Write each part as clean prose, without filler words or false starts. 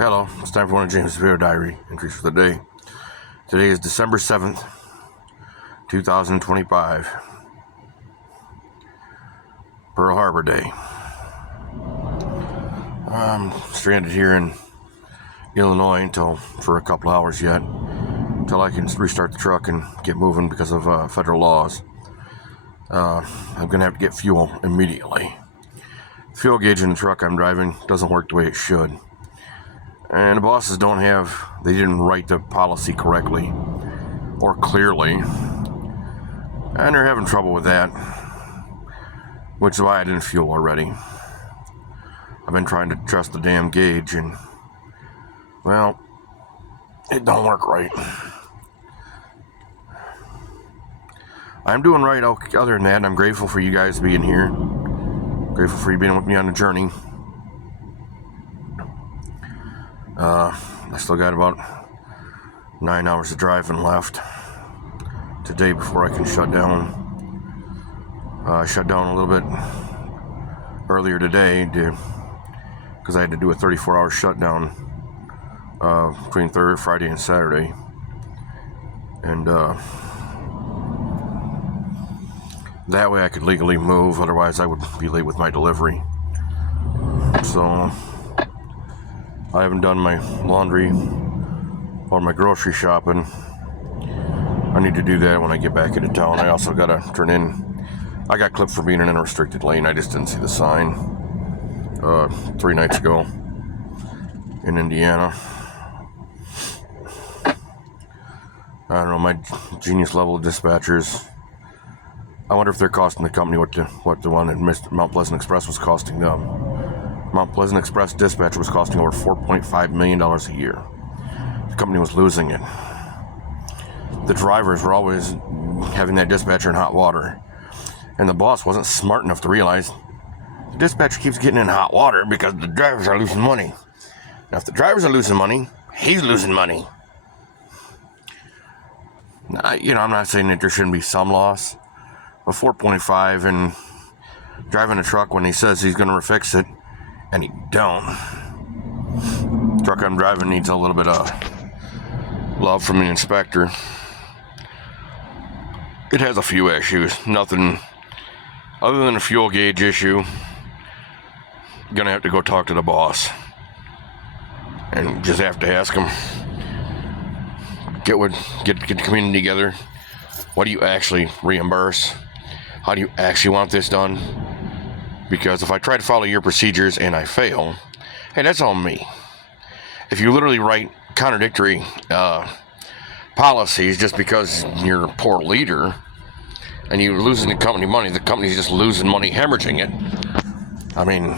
Hello, it's time for one of James' video diary entries for the day. Today is December 7th, 2025. Pearl Harbor Day. I'm stranded here in Illinois for a couple hours yet, until I can restart the truck and get moving because of federal laws. I'm going to have to get fuel immediately. The fuel gauge in the truck I'm driving doesn't work the way it should. And the bosses they didn't write the policy correctly or clearly. And they're having trouble with that, which is why I didn't fuel already. I've been trying to trust the damn gauge and, well, it don't work right. I'm doing right other than that, and I'm grateful for you guys being here. Grateful for you being with me on the journey. I still got about 9 hours of driving left today before I can shut down. I shut down a little bit earlier today because I had to do a 34-hour shutdown between Friday and Saturday. And that way I could legally move, otherwise I would be late with my delivery. So I haven't done my laundry or my grocery shopping. I need to do that when I get back into town. I also got to turn in. I got clipped for being in a restricted lane. I just didn't see the sign 3 nights ago in Indiana. I don't know, my genius level of dispatchers. I wonder if they're costing the company what the one at Mount Pleasant Express was costing them. Mount Pleasant Express dispatcher was costing over $4.5 million a year. The company was losing it. The drivers were always having that dispatcher in hot water. And the boss wasn't smart enough to realize the dispatcher keeps getting in hot water because the drivers are losing money. Now, if the drivers are losing money, he's losing money. Now, I'm not saying that there shouldn't be some loss, but 4.5 and driving a truck when he says he's going to fix it, and he don't. The truck I'm driving needs a little bit of love from the inspector. It has a few issues, nothing other than a fuel gauge issue. Gonna have to go talk to the boss and just have to ask him, get the community together. What do you actually reimburse? How do you actually want this done? Because if I try to follow your procedures and I fail, hey, that's on me. If you literally write contradictory policies just because you're a poor leader and you're losing the company money, the company's just losing money, hemorrhaging it. I mean,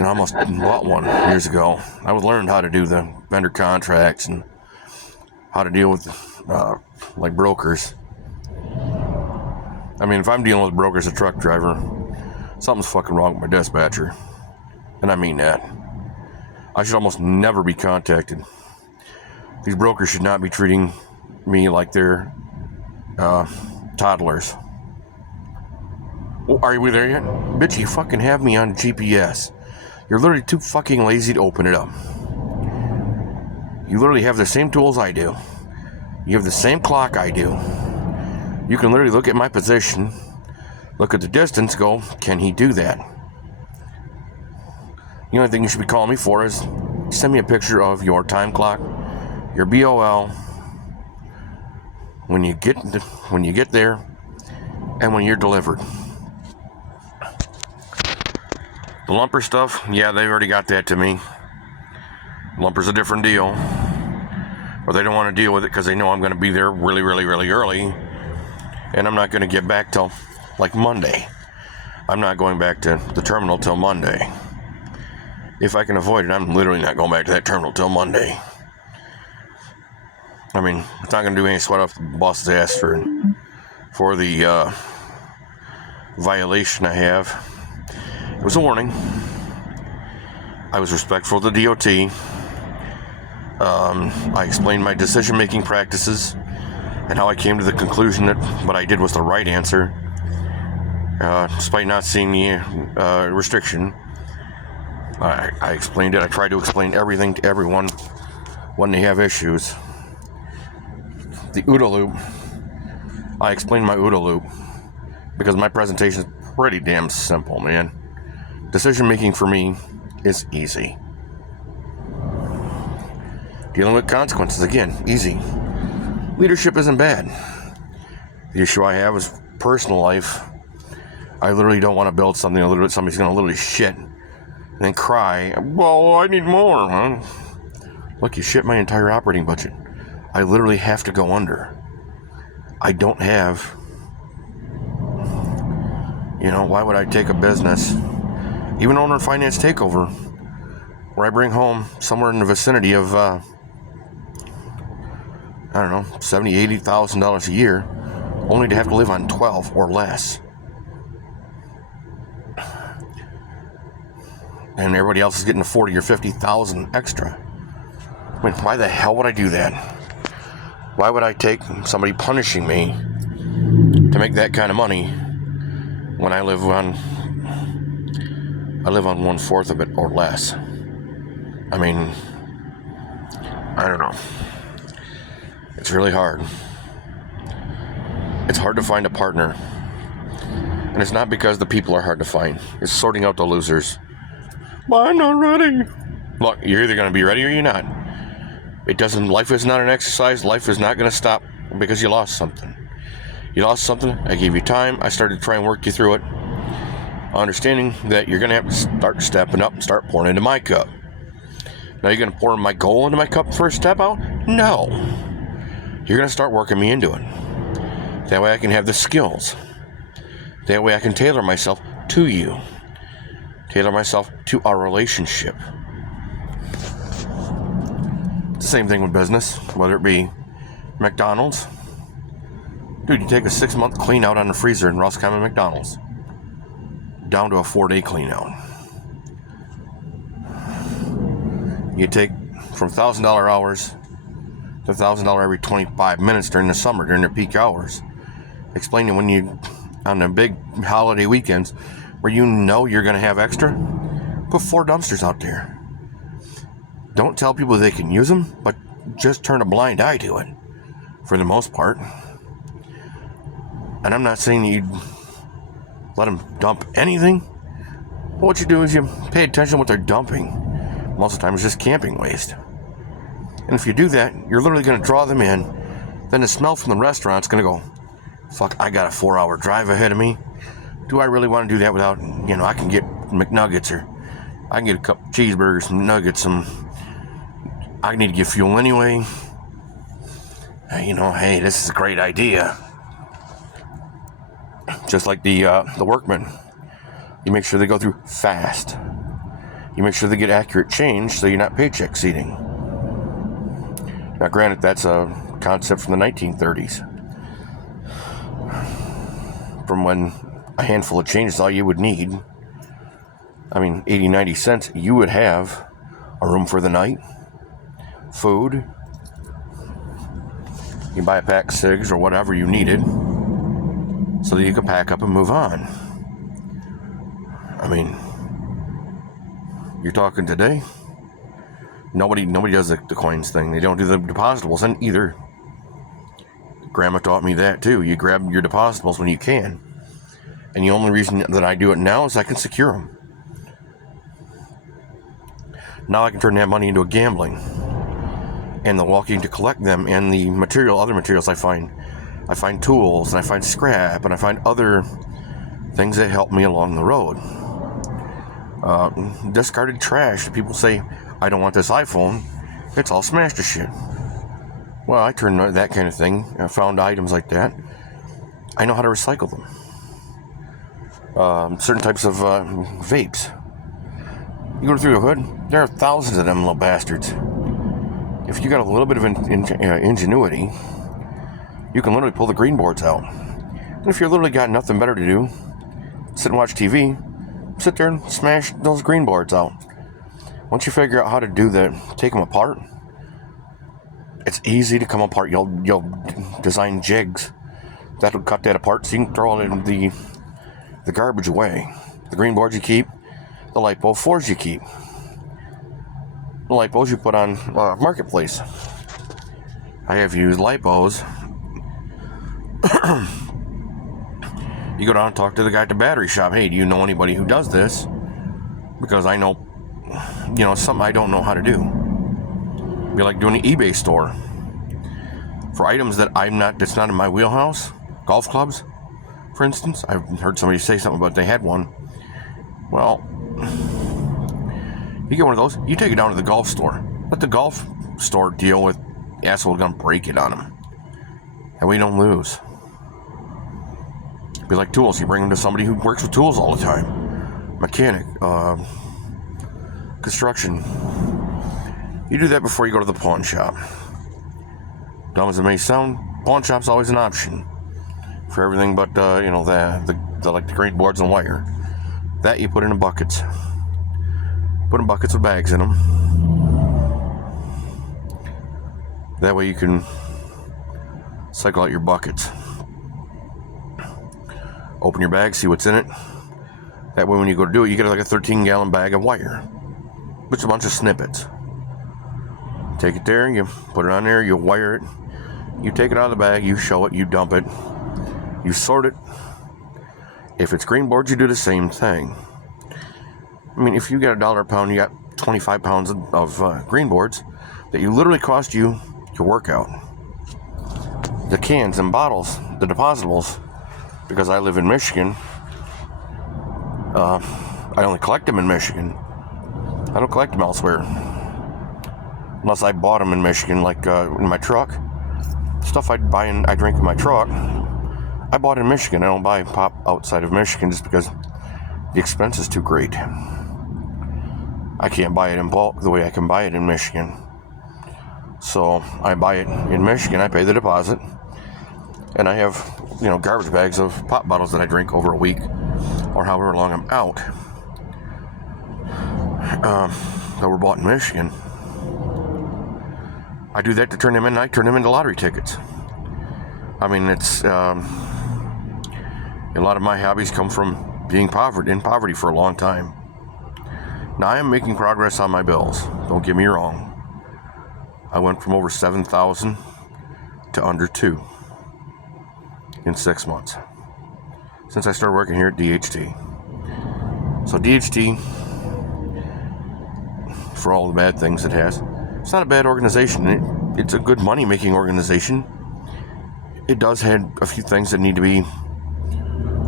I almost bought one years ago. I learned how to do the vendor contracts and how to deal with like brokers. I mean, if I'm dealing with brokers, a truck driver, something's fucking wrong with my dispatcher. And I mean that. I should almost never be contacted. These brokers should not be treating me like they're toddlers. Oh, are we there yet? Bitch, you fucking have me on GPS. You're literally too fucking lazy to open it up. You literally have the same tools I do. You have the same clock I do. You can literally look at my position, look at the distance, go, can he do that? The only thing you should be calling me for is send me a picture of your time clock, your BOL, when you get there, and when you're delivered. The lumper stuff, yeah, they already got that to me. Lumper's a different deal. Or they don't want to deal with it because they know I'm going to be there really, really, really early. And I'm not going to get back till like Monday. I'm not going back to the terminal till Monday. If I can avoid it, I'm literally not going back to that terminal till Monday. I mean, it's not going to do any sweat off the boss's ass for the violation I have. It was a warning. I was respectful of the DOT. I explained my decision-making practices and how I came to the conclusion that what I did was the right answer, despite not seeing the restriction. I explained it. I tried to explain everything to everyone when they have issues. The OODA loop. I explained my OODA loop because my presentation is pretty damn simple, man. Decision making for me is easy. Dealing with consequences, again, easy. Leadership isn't bad. The issue I have is personal life. I literally don't want to build something somebody's going to literally shit and then cry, well, I need more, huh? Look, you shit my entire operating budget. I literally have to go under. I don't have, why would I take a business, even owner finance takeover, where I bring home somewhere in the vicinity of, $70,000, $80,000 a year, only to have to live on 12 or less. And everybody else is getting 40 or 50,000 extra. I mean, why the hell would I do that? Why would I take somebody punishing me to make that kind of money when I live on 1/4 of it or less? I mean, I don't know. It's really hard. It's hard to find a partner. And it's not because the people are hard to find. It's sorting out the losers. Well, I'm not ready. Look, you're either going to be ready or you're not. Life is not an exercise. Life is not going to stop because you lost something. You lost something, I gave you time. I started to try and work you through it. Understanding that you're going to have to start stepping up and start pouring into my cup. Now you're going to pour my goal into my cup first step out? No. You're going to start working me into it. That way I can have the skills. That way I can tailor myself to you. Tailor myself to our relationship. Same thing with business, whether it be McDonald's. Dude, you take a 6-month clean out on the freezer in Roscommon McDonald's, down to a 4-day clean out. You take from $1,000 hours to $1,000 every 25 minutes during the summer, during their peak hours. Explaining when you, on the big holiday weekends, where you're going to have extra, put 4 dumpsters out there. Don't tell people they can use them, but just turn a blind eye to it, for the most part. And I'm not saying you'd let them dump anything. But what you do is you pay attention to what they're dumping. Most of the time it's just camping waste. And if you do that, you're literally going to draw them in. Then the smell from the restaurant's going to go, fuck, I got a 4-hour drive ahead of me. Do I really want to do that without, I can get McNuggets, or I can get a couple cheeseburgers, some nuggets, I need to get fuel anyway. Hey, this is a great idea. Just like the workmen. You make sure they go through fast. You make sure they get accurate change so you're not paycheck seeding. Now, granted, that's a concept from the 1930s. From when a handful of change is all you would need. 80, 90 cents, you would have a room for the night, food, you buy a pack of cigs or whatever you needed so that you could pack up and move on. You're talking today, nobody does the coins thing. They don't do the depositables and either. Grandma taught me that too. You grab your depositables when you can. And the only reason that I do it now is I can secure them. Now I can turn that money into a gambling. And the walking to collect them and the other materials I find. I find tools and I find scrap and I find other things that help me along the road. Discarded trash. People say, I don't want this iPhone. It's all smashed to shit. Well, I turn that kind of thing. I found items like that. I know how to recycle them. Certain types of vapes. You go through the hood, there are thousands of them little bastards. If you got a little bit of ingenuity, you can literally pull the green boards out. And if you literally got nothing better to do, sit and watch TV, sit there and smash those green boards out. Once you figure out how to do that, take them apart, it's easy to come apart. You'll design jigs that'll cut that apart so you can throw it in the garbage away. The green boards you keep, the light bulb 4s you keep. lipos you put on Marketplace. I have used lipos. You go down and talk to the guy at the battery shop. Hey, do you know anybody who does this? Because I know, something I don't know how to do. It'd be like doing an eBay store for items that's not in my wheelhouse. Golf clubs, for instance. I've heard somebody say something about they had one. Well, you get one of those, you take it down to the golf store. Let the golf store deal with the asshole gonna break it on them. And we don't lose. Be like tools. You bring them to somebody who works with tools all the time. Mechanic, construction. You do that before you go to the pawn shop. Dumb as it may sound, pawn shop's always an option for everything but the green boards and wire. That you put in buckets. Put in buckets with bags in them. That way you can cycle out your buckets. Open your bag, see what's in it. That way when you go to do it, you get like a 13-gallon bag of wire. With a bunch of snippets. Take it there, you put it on there, you wire it. You take it out of the bag, you show it, you dump it. You sort it. If it's green boards, you do the same thing. I mean, if you got $1 a pound, you got 25 pounds of green boards that you literally cost you your workout. The cans and bottles, the depositables, because I live in Michigan, I only collect them in Michigan. I don't collect them elsewhere. Unless I bought them in Michigan, like in my truck. Stuff I drink in my truck, I bought in Michigan. I don't buy pop outside of Michigan just because the expense is too great. I can't buy it in bulk the way I can buy it in Michigan. So I buy it in Michigan, I pay the deposit, and I have, garbage bags of pop bottles that I drink over a week or however long I'm out that were bought in Michigan. I do that to turn them in, I turn them into lottery tickets. I mean, it's a lot of my hobbies come from being in poverty for a long time. Now I am making progress on my bills, don't get me wrong. I went from over 7,000 to under 2 in 6 months since I started working here at DHT. So DHT, for all the bad things it has, it's not a bad organization. It's a good money-making organization. It does have a few things that need to be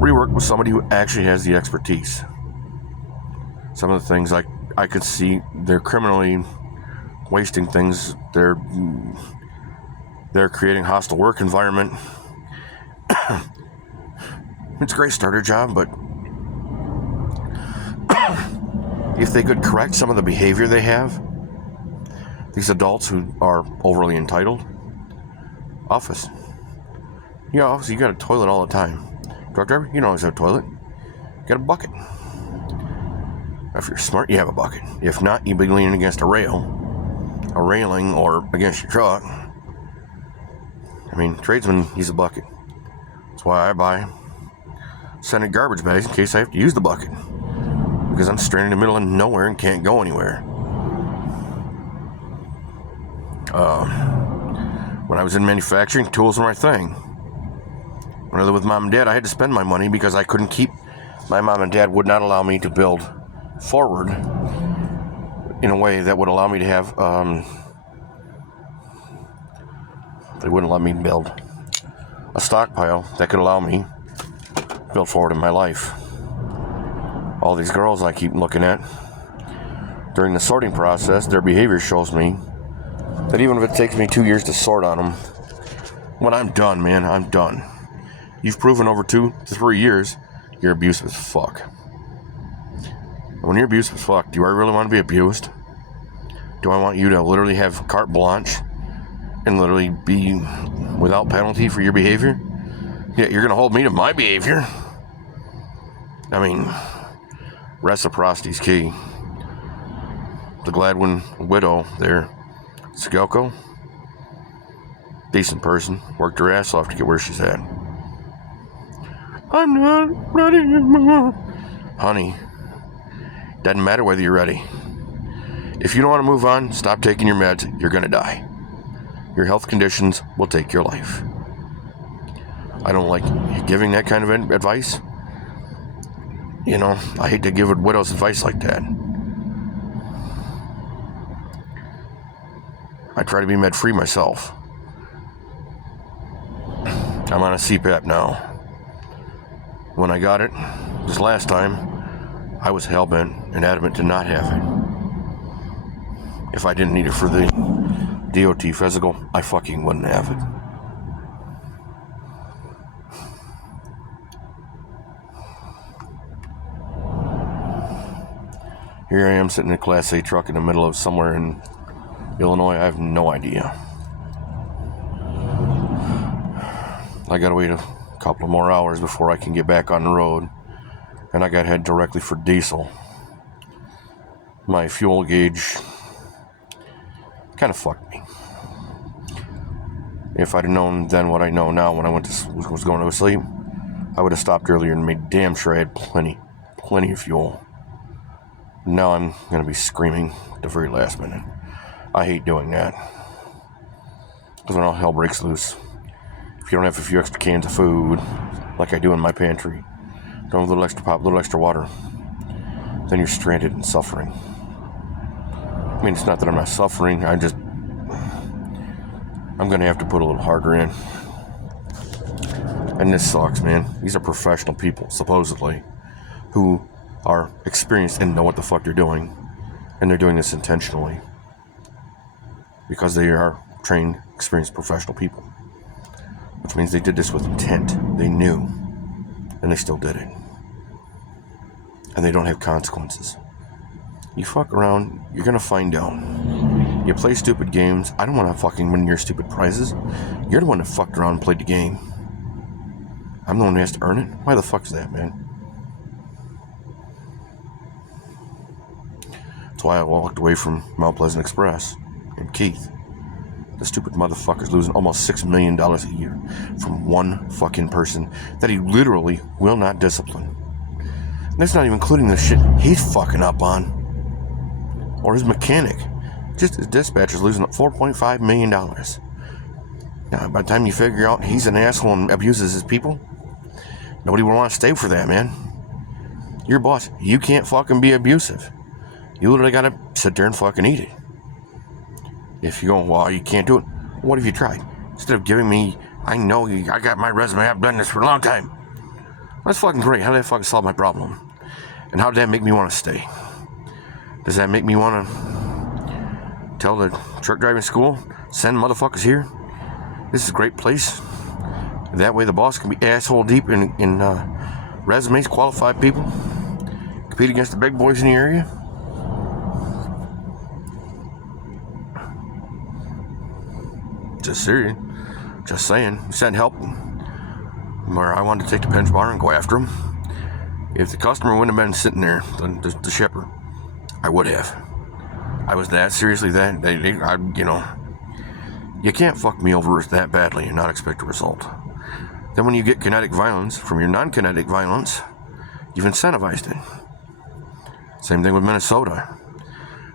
reworked with somebody who actually has the expertise. Some of the things I could see, they're criminally wasting things. They're creating a hostile work environment. It's a great starter job, but if they could correct some of the behavior they have, these adults who are overly entitled. Office. Office, you got a toilet all the time. Truck driver, you don't always have a toilet. You got a bucket. If you're smart, you have a bucket. If not, you'd be leaning against a railing, or against your truck. I mean, tradesman, use a bucket. That's why I buy scented garbage bags in case I have to use the bucket. Because I'm stranded in the middle of nowhere and can't go anywhere. When I was in manufacturing, tools were my thing. When I lived with mom and dad, I had to spend my money because I couldn't keep. My mom and dad would not allow me to build forward in a way that would allow me to have. They wouldn't let me build a stockpile that could allow me to build forward in my life. All these girls I keep looking at during the sorting process, their behavior shows me that even if it takes me 2 years to sort on them, when I'm done, man, I'm done. You've proven over 2 to 3 years you're abusive as fuck. When you're abusive as fuck, do I really want to be abused? Do I want you to literally have carte blanche and literally be without penalty for your behavior? Yeah, you're going to hold me to my behavior. I mean, reciprocity's key. The Gladwin widow there, Skelko, decent person, worked her ass off to get where she's at. I'm not ready, Mom. Honey, doesn't matter whether you're ready. If you don't want to move on, stop taking your meds. You're going to die. Your health conditions will take your life. I don't like giving that kind of advice. You know, I hate to give widows advice like that. I try to be med free myself. I'm on a CPAP now. When I got it, this last time, I was hell-bent and adamant to not have it. If I didn't need it for the DOT physical, I fucking wouldn't have it. Here I am sitting in a Class A truck in the middle of somewhere in Illinois. I have no idea. I gotta wait a couple of more hours before I can get back on the road, and I gotta head directly for diesel. My fuel gauge kind of fucked me. If I'd have known then what I know now when I was going to sleep, I would have stopped earlier and made damn sure I had plenty of fuel. Now I'm going to be screaming at the very last minute. I hate doing that. Because when all hell breaks loose, if you don't have a few extra cans of food, like I do in my pantry, don't have a little extra pop, a little extra water, then you're stranded and suffering. I mean, it's not that I'm not suffering, I'm going to have to put a little harder in. And this sucks, man. These are professional people, supposedly, who are experienced and know what the fuck they're doing. And they're doing this intentionally. Because they are trained, experienced professional people. Which means they did this with intent. They knew. And they still did it. And they don't have consequences. You fuck around, you're gonna find out. You play stupid games. I don't want to fucking win your stupid prizes. You're the one that fucked around and played the game. I'm the one who has to earn it. Why the fuck's that, man? That's why I walked away from Mount Pleasant Express and Keith. The stupid motherfucker's losing almost $6 million a year from one fucking person that he literally will not discipline. And that's not even including the shit he's fucking up on. Or his mechanic. Just his dispatcher's losing $4.5 million. Now, by the time you figure out he's an asshole and abuses his people, nobody will want to stay for that, man. Your boss, you can't fucking be abusive. You literally gotta sit there and fucking eat it. If you go, well, you can't do it, what have you tried? Instead of giving me, I know you, I got my resume, I've done this for a long time. That's fucking great. How did that fucking solve my problem? And how did that make me want to stay? Does that make me want to tell the truck driving school, send motherfuckers here? This is a great place. That way the boss can be asshole deep in resumes, qualified people, compete against the big boys in the area. Just serious. Just saying. You sent help where I wanted to take the bench bar and go after him. If the customer wouldn't have been sitting there, the shipper, I would have. I was that seriously you can't fuck me over that badly and not expect a result. Then when you get kinetic violence from your non-kinetic violence, you've incentivized it. Same thing with Minnesota.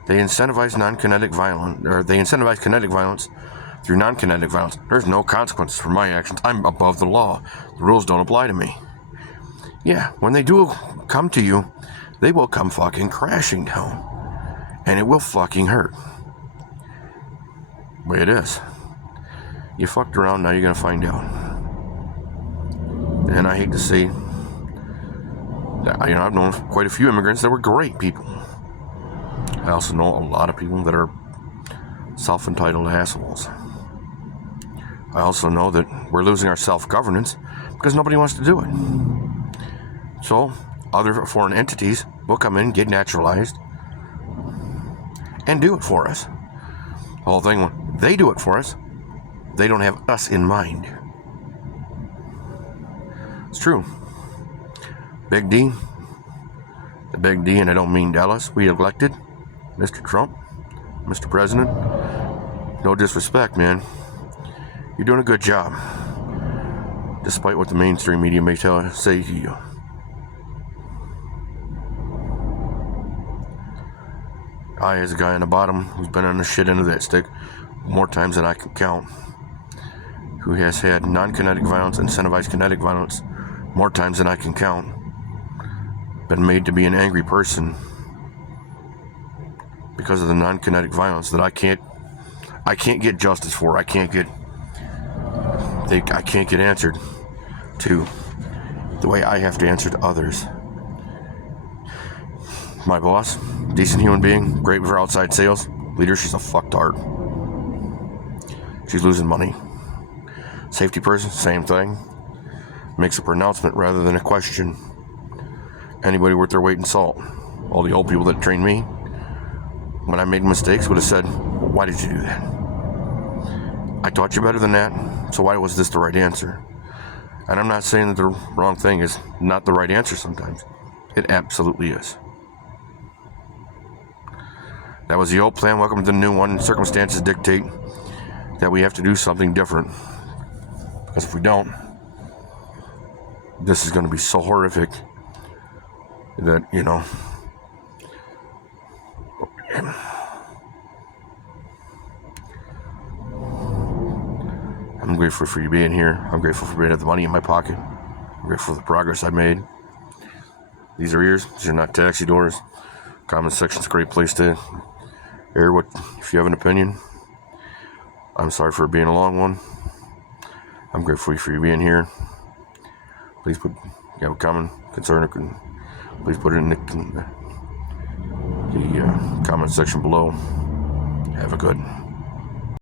They incentivize kinetic violence through non-kinetic violence. There's no consequences for my actions. I'm above the law. The rules don't apply to me. Yeah, when they do come to you, they will come fucking crashing down. And it will fucking hurt. The way it is. You fucked around, now you're gonna find out. And I hate to say that, I've known quite a few immigrants that were great people. I also know a lot of people that are self-entitled assholes. I also know that we're losing our self-governance because nobody wants to do it. So, other foreign entities will come in, get naturalized, and do it for us. The whole thing, when they do it for us, they don't have us in mind. It's true. Big D, the Big D, and I don't mean Dallas, we elected Mr. Trump, Mr. President. No disrespect, man. You're doing a good job, despite what the mainstream media may say to you. I, as a guy on the bottom who's been on the shit end of that stick more times than I can count, who has had non-kinetic violence, incentivized kinetic violence more times than I can count, been made to be an angry person because of the non-kinetic violence that I can't get justice for. I can't get answered to the way I have to answer to others. My boss, decent human being, great with her outside sales. Leader, she's a fucktard. She's losing money. Safety person, same thing. Makes a pronouncement rather than a question. Anybody worth their weight in salt. All the old people that trained me, when I made mistakes, would have said, why did you do that? I taught you better than that, so why was this the right answer? And I'm not saying that the wrong thing is not the right answer sometimes. It absolutely is. That was the old plan. Welcome to the new one. Circumstances dictate that we have to do something different. Because if we don't, this is going to be so horrific that, I'm grateful for you being here. I'm grateful for being at the money in my pocket. I'm grateful for the progress I made. These are ears. These are not taxi doors. Comment section's a great place to air what if you have an opinion. I'm sorry for being a long one. I'm grateful for you being here. Please put, if you have a comment, concern, or please put it in the comment section below. Have a good